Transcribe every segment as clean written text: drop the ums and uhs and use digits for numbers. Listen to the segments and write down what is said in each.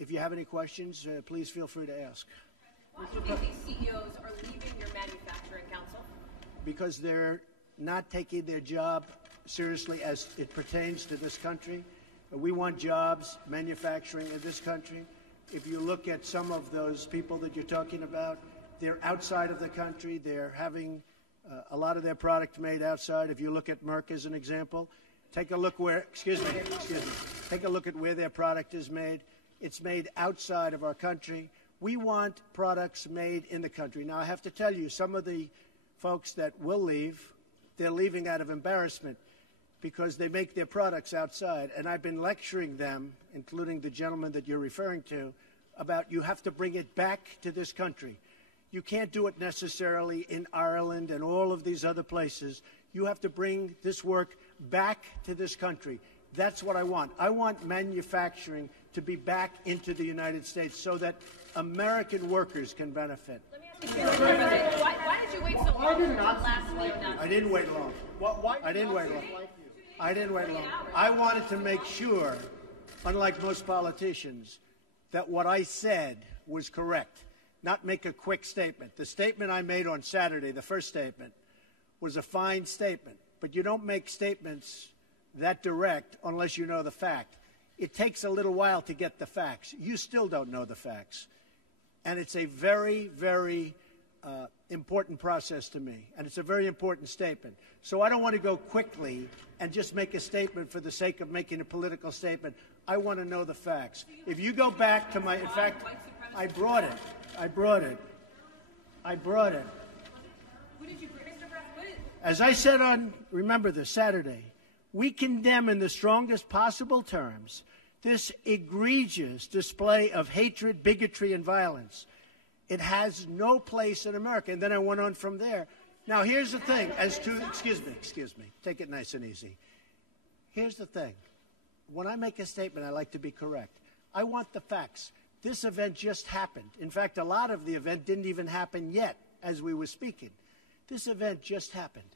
if you have any questions, please feel free to ask. Why do you think these CEOs are leaving your manufacturing council? Because they're not taking their job seriously as it pertains to this country. We want jobs, manufacturing in this country. If you look at some of those people that you're talking about, they're outside of the country. They're having a lot of their product made outside. If you look at Merck as an example, take a look where, take a look at where their product is made. It's made outside of our country. We want products made in the country. Now, I have to tell you, some of the folks that will leave, they're leaving out of embarrassment because they make their products outside. And I've been lecturing them, including the gentleman that you're referring to, about you have to bring it back to this country. You can't do it necessarily in Ireland and all of these other places. You have to bring this work back to this country. That's what I want. I want manufacturing to be back into the United States so that American workers can benefit. Let me ask you, why did you wait so long until last week? I didn't wait long. I didn't wait long. I didn't wait long. I wanted to make sure, unlike most politicians, that what I said was correct, not make a quick statement. The statement I made on Saturday, the first statement, was a fine statement. But you don't make statements that direct unless you know the fact. It takes a little while to get the facts. You still don't know the facts. And it's a very, very important process to me. And it's a very important statement. So I don't want to go quickly and just make a statement for the sake of making a political statement. I want to know the facts. If you go back to my, in fact, I brought it. Who did you bring, Mr. President? As I said on, remember this, Saturday, we condemn in the strongest possible terms this egregious display of hatred, bigotry, and violence. It has no place in America. And then I went on from there. Now, here's the thing. As to, excuse me, take it nice and easy. Here's the thing. When I make a statement, I like to be correct. I want the facts. This event just happened. In fact, a lot of the event didn't even happen yet as we were speaking. This event just happened.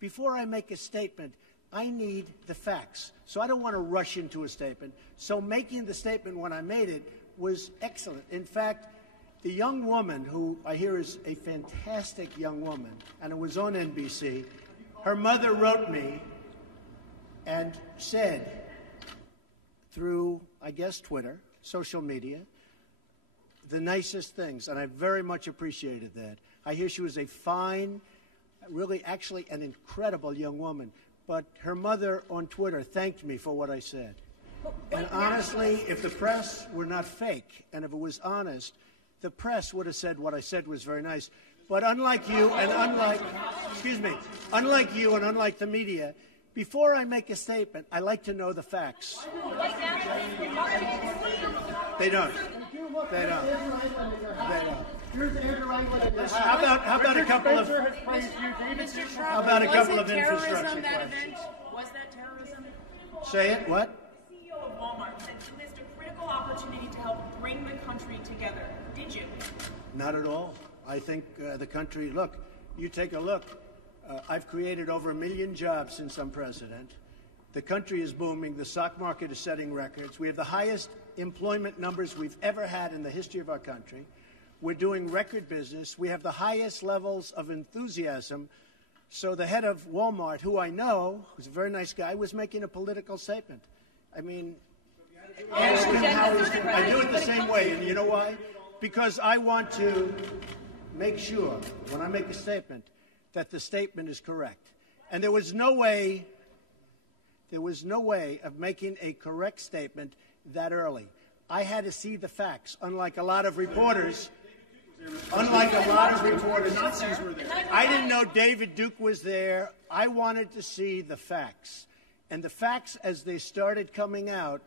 Before I make a statement, I need the facts. So I don't want to rush into a statement. So making the statement when I made it was excellent. In fact, the young woman, who I hear is a fantastic young woman, and it was on NBC, her mother wrote me and said through, I guess, Twitter, social media, the nicest things, and I very much appreciated that. I hear she was a fine, really actually an incredible young woman, but her mother on Twitter thanked me for what I said. And honestly, if the press were not fake, and if it was honest, the press would have said what I said was very nice. But unlike you and unlike the media, before I make a statement, I like to know the facts. They don't. How about a couple of infrastructure questions? Was that terrorism? Say it. What? The CEO of Walmart said you missed a critical opportunity to help bring the country together. Did you? Not at all. I think the country, look, you take a look. I've created over 1 million jobs since I'm president. The country is booming. The stock market is setting records. We have the highest employment numbers we've ever had in the history of our country. We're doing record business. We have the highest levels of enthusiasm. So the head of Walmart, who I know, who's a very nice guy, was making a political statement. I mean, ask him how he's doing. I do it the same way, and you know why? Because I want to make sure, when I make a statement, that the statement is correct. And there was no way of making a correct statement that early. I had to see the facts, unlike a lot of reporters. I didn't know David Duke was there. I wanted to see the facts. And the facts, as they started coming out,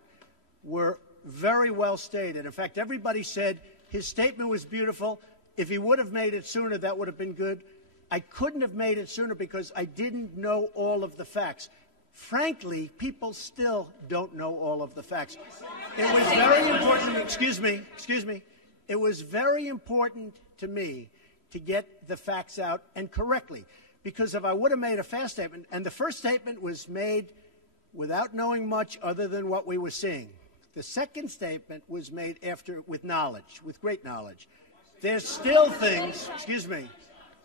were very well stated. In fact, everybody said his statement was beautiful. If he would have made it sooner, that would have been good. I couldn't have made it sooner because I didn't know all of the facts. Frankly, people still don't know all of the facts. It was very important, excuse me, it was very important to me to get the facts out and correctly. Because if I would have made a fast statement, and the first statement was made without knowing much other than what we were seeing, The second statement was made with knowledge, with great knowledge. There's still things,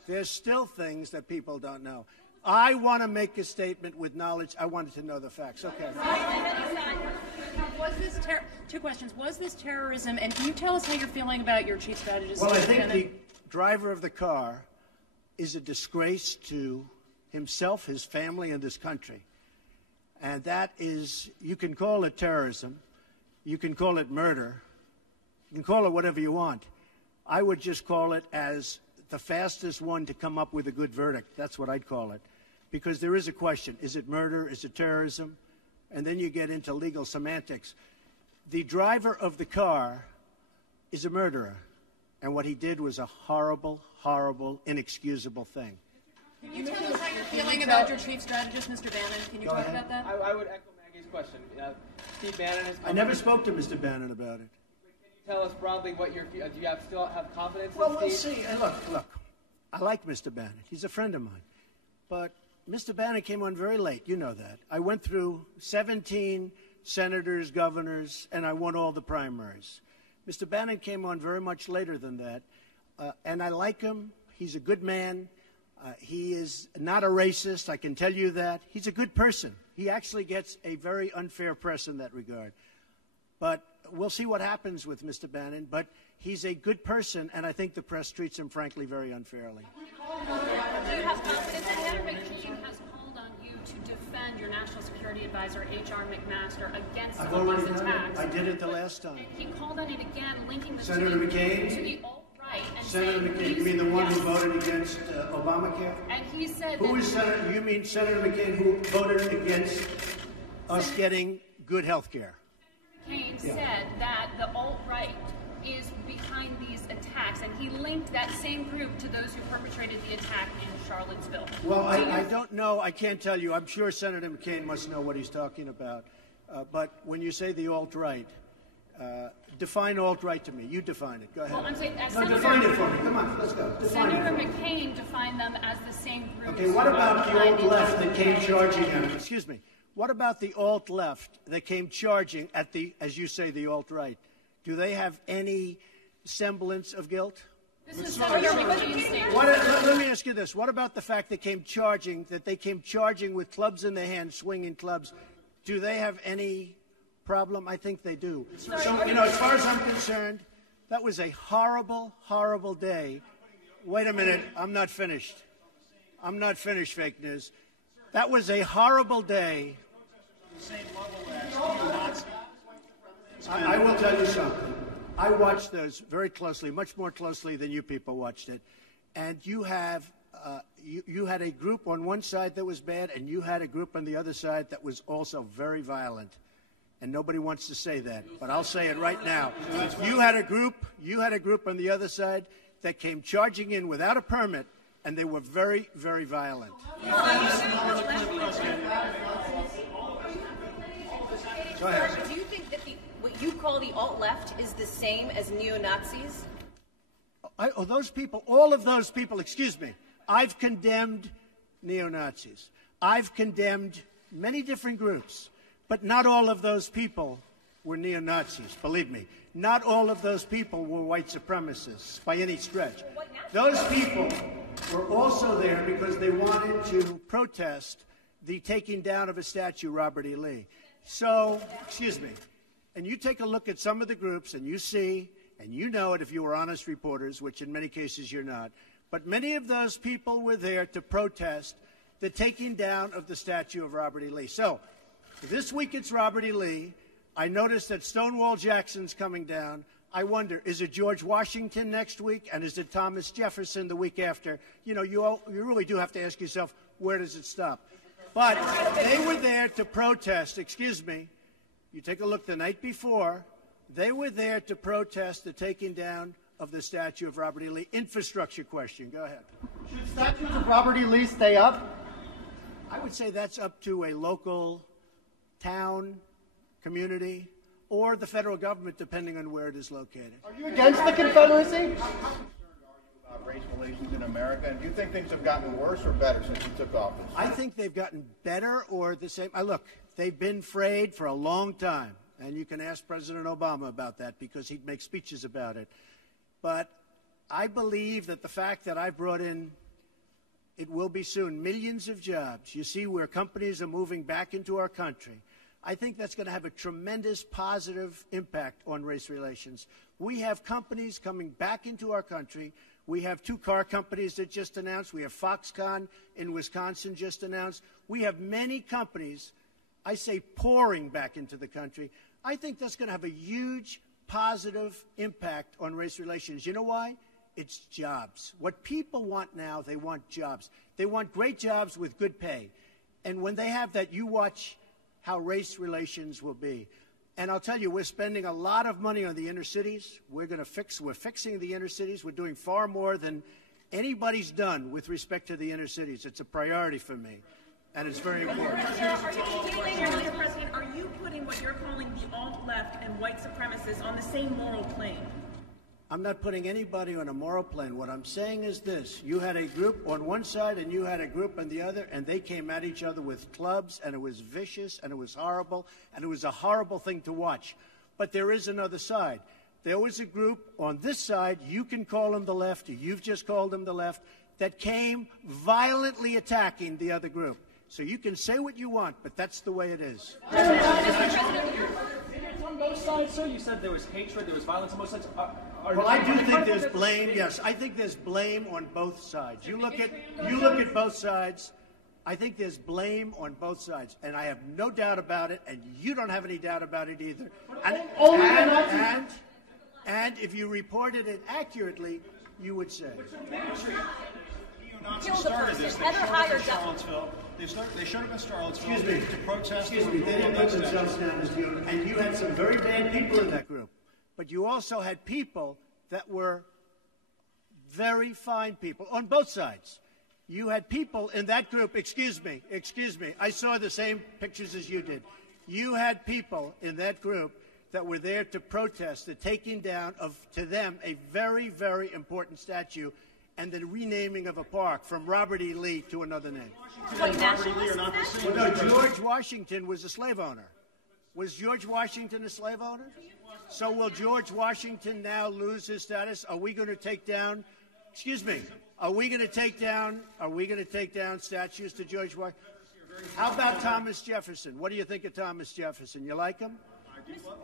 there's still things that people don't know. I want to make a statement with knowledge. I wanted to know the facts. Okay. Was this two questions. Was this terrorism? And can you tell us how you're feeling about your chief strategist? Well, I think the driver of the car is a disgrace to himself, his family, and this country. And that is, you can call it terrorism. You can call it murder. You can call it whatever you want. I would just call it as the fastest one to come up with a good verdict. That's what I'd call it. Because there is a question. Is it murder? Is it terrorism? And then you get into legal semantics. The driver of the car is a murderer. And what he did was a horrible, horrible, inexcusable thing. Can you tell us how you're feeling about your chief strategist, Mr. Bannon? Can you talk about that? I would echo Maggie's question. Steve Bannon has... I never spoke to Mr. Bannon about it. Tell us broadly what do you still have confidence in Well, Steve? we'll see. Look, I like Mr. Bannon. He's a friend of mine. But Mr. Bannon came on very late. You know that. I went through 17 senators, governors, and I won all the primaries. Mr. Bannon came on very much later than that. And I like him. He's a good man. He is not a racist. I can tell you that. He's a good person. He actually gets a very unfair press in that regard. But we'll see what happens with Mr. Bannon, but he's a good person, and I think the press treats him, frankly, very unfairly. Do you have confidence that Senator McCain has called on you to defend your National Security Advisor, H.R. McMaster, against I've some of already these done attacks? it. I did it the last time. And he called on it again, linking the Senator to McCain? the alt-right. And Senator saying McCain, you mean the one who voted against Obamacare? And he said Who that... is Senator? You mean Senator McCain who voted against us getting good health care? McCain said that the alt-right is behind these attacks, and he linked that same group to those who perpetrated the attack in Charlottesville. Well, I don't know. I can't tell you. I'm sure Senator McCain must know what he's talking about. But when you say the alt-right, define alt-right to me. You define it. Go ahead. Well, I'm saying, define it for me. Come on, let's go. Define Senator it. McCain defined them as the same group. Okay, what about the alt-left that came charging at him? Excuse me. What about the alt-left that came charging at the, as you say, the alt-right? Do they have any semblance of guilt? This is Senator McCain's statement. Let me ask you this. What about the fact that they came charging with clubs in their hands, swinging clubs? Do they have any problem? I think they do. So, as far as I'm concerned, that was a horrible, horrible day. Wait a minute. I'm not finished. I'm not finished, fake news. That was a horrible day. I will tell you something. I watched those very closely, much more closely than you people watched it. And you have you had a group on one side that was bad, and you had a group on the other side that was also very violent. And nobody wants to say that, but I'll say it right now. You had a group on the other side that came charging in without a permit, and they were very, very violent. Go ahead. Do you think that what you call the alt-left is the same as neo-Nazis? Those people, all of those people, excuse me, I've condemned neo-Nazis. I've condemned many different groups, but not all of those people were neo-Nazis, believe me. Not all of those people were white supremacists by any stretch. Those people were also there because they wanted to protest the taking down of a statue, Robert E. Lee. So, excuse me, and you take a look at some of the groups and you see, and you know it if you were honest reporters, which in many cases you're not, but many of those people were there to protest the taking down of the statue of Robert E. Lee. So, this week it's Robert E. Lee. I noticed that Stonewall Jackson's coming down. I wonder, is it George Washington next week, and is it Thomas Jefferson the week after? You know, you really do have to ask yourself, where does it stop? But they were there to protest, excuse me, you take a look the night before, they were there to protest the taking down of the statue of Robert E. Lee. Infrastructure question, go ahead. Should statues of Robert E. Lee stay up? I would say that's up to a local town, community, or the federal government, depending on where it is located. Are you against the Confederacy? About race relations in America, and do you think things have gotten worse or better since you took office? I think they've gotten better or the same. Look, they've been frayed for a long time. And you can ask President Obama about that because he'd make speeches about it. But I believe that the fact that I brought in, it will be soon, millions of jobs. You see where companies are moving back into our country. I think that's going to have a tremendous positive impact on race relations. We have companies coming back into our country. We have 2 car companies that just announced. We have Foxconn in Wisconsin just announced. We have many companies, I say, pouring back into the country. I think that's going to have a huge positive impact on race relations. You know why? It's jobs. What people want now, they want jobs. They want great jobs with good pay. And when they have that, you watch how race relations will be. And I'll tell you, we're spending a lot of money on the inner cities. We're fixing the inner cities. We're doing far more than anybody's done with respect to the inner cities. It's a priority for me, and it's very important. Mr. President, are you putting what you're calling the alt-left and white supremacists on the same moral plane? I'm not putting anybody on a moral plane. What I'm saying is this. You had a group on one side and you had a group on the other, and they came at each other with clubs, and it was vicious, and it was horrible, and it was a horrible thing to watch. But there is another side. There was a group on this side, you can call them the left, or you've just called them the left, that came violently attacking the other group. So you can say what you want, but that's the way it is. On both sides, sir? You said there was hatred, there was violence on both sides. Well, I do think there's blame. Yes, I think there's blame on both sides. You look at both sides. I think there's blame on both sides, and I have no doubt about it, and you don't have any doubt about it either. And if you reported it accurately, you would say. Neo-Nazis started this. They showed up in Charlottesville to protest. Excuse me. They didn't put themselves down as you. And you had some very bad people in that group. But you also had people that were very fine people on both sides. You had people in that group, excuse me, I saw the same pictures as you did. You had people in that group that were there to protest the taking down of, to them, a very, very important statue and the renaming of a park from Robert E. Lee to another name. Robert E. Lee are not the same. No, George Washington was a slave owner. Was George Washington a slave owner? So will George Washington now lose his status? Are we going to take down, excuse me, are we going to take down statues to George Washington? How about Thomas Jefferson? What do you think of Thomas Jefferson? You like him?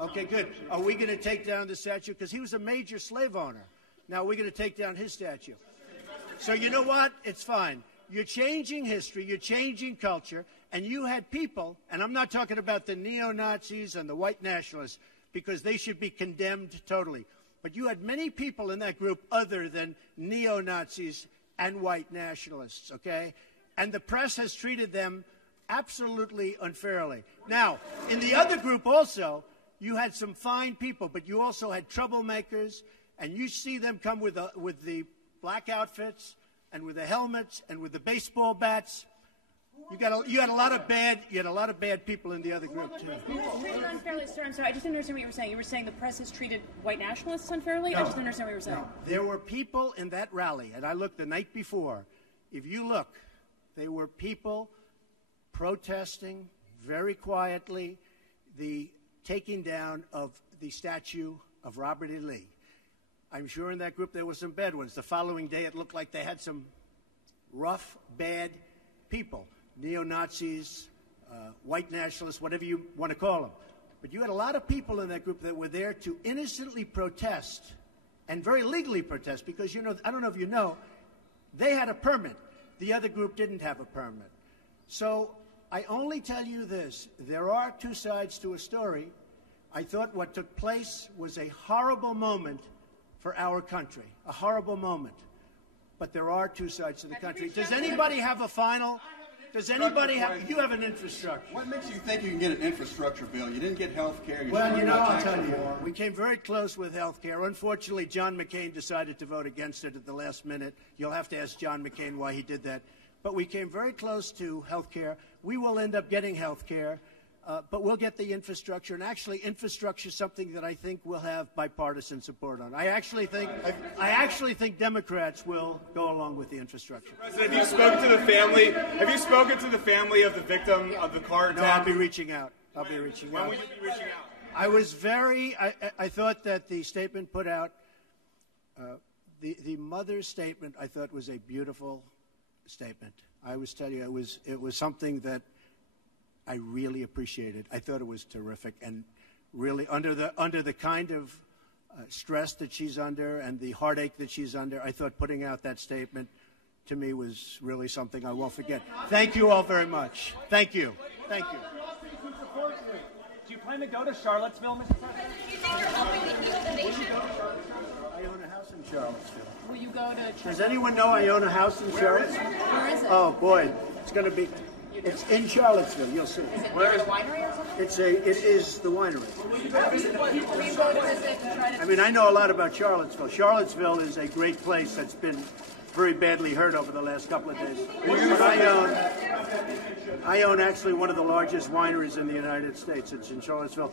Okay, good. Are we going to take down the statue? Because he was a major slave owner. Now we're going to take down his statue. So you know what? It's fine. You're changing history. You're changing culture. And you had people, and I'm not talking about the neo-Nazis and the white nationalists, because they should be condemned totally. But you had many people in that group other than neo-Nazis and white nationalists, okay? And the press has treated them absolutely unfairly. Now, in the other group also, you had some fine people, but you also had troublemakers, and you see them come with the black outfits and with the helmets and with the baseball bats. You had a lot of bad people in the other group too. Treated unfairly, sir. I'm sorry, I just didn't understand what you were saying. You were saying the press has treated white nationalists unfairly? No, I just didn't understand what you were saying. No. There were people in that rally, and I looked the night before. If you look, there were people protesting very quietly the taking down of the statue of Robert E. Lee. I'm sure in that group there were some bad ones. The following day it looked like they had some rough, bad people. Neo-Nazis, white nationalists, whatever you want to call them. But you had a lot of people in that group that were there to innocently protest and very legally protest because, you know, I don't know if you know, they had a permit. The other group didn't have a permit. So I only tell you this. There are two sides to a story. I thought what took place was a horrible moment for our country, a horrible moment. But there are two sides to the country. Does anybody have a final? Does anybody have? You have an infrastructure. What makes you think you can get an infrastructure bill? You didn't get health care. Well, you know, I'll tell you. We came very close with health care. Unfortunately, John McCain decided to vote against it at the last minute. You'll have to ask John McCain why he did that. But we came very close to health care. We will end up getting health care. But we'll get the infrastructure, and actually infrastructure is something that I think will have bipartisan support on. I actually think Democrats will go along with the infrastructure. President, have you spoken to the family? Have you spoken to the family of the victim of the car attack? No, I'll be reaching out. When will you be reaching out? I was very. I thought that the statement put out, the mother's statement, I thought was a beautiful statement. I was telling you, it was something that I really appreciated. I thought it was terrific, and really under the kind of stress that she's under and the heartache that she's under, I thought putting out that statement to me was really something I won't forget. Thank you all very much. Thank you. Thank you. Do you plan to go to Charlottesville, Mr. President? You think you're helping to heal the nation? I own a house in Charlottesville. Will you go to? Does anyone know I own a house in Charlottesville? Where is it? Oh boy, it's going to be. It's in Charlottesville. You'll see. Is it near the winery or something? It is the winery. Will you go to visit and try to? I mean, I know a lot about Charlottesville. Charlottesville is a great place that's been very badly hurt over the last couple of days. But I own actually one of the largest wineries in the United States. It's in Charlottesville.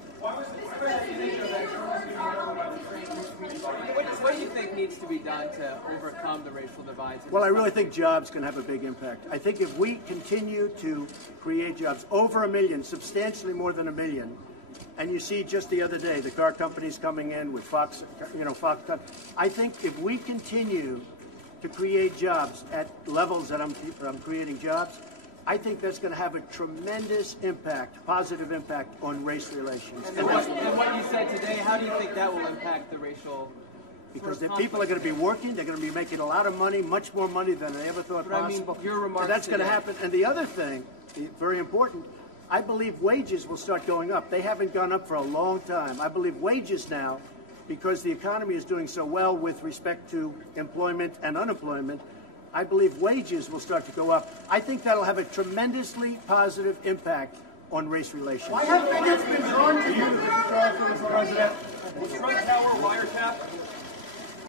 What do you think needs to be done to overcome the racial divides? Well, I really think jobs can have a big impact. I think if we continue to create jobs, over 1 million, substantially more than 1 million, and you see just the other day, the car companies coming in with Fox, Fox. I think if we continue to create jobs at levels that I'm creating jobs, I think that's going to have a tremendous impact, positive impact on race relations. And what you said today, how do you think that will impact the racial? Because the people are going to be working, they're going to be making a lot of money, much more money than they ever thought possible. I mean, your remarks and that's going to today. happen. And the other thing, very important, I believe wages will start going up. They haven't gone up for a long time. I believe wages now, because the economy is doing so well with respect to employment and unemployment, I believe wages will start to go up. I think that'll have a tremendously positive impact on race relations. Why have figures been drawn to you, Mr. President? Was Trump Tower wiretap?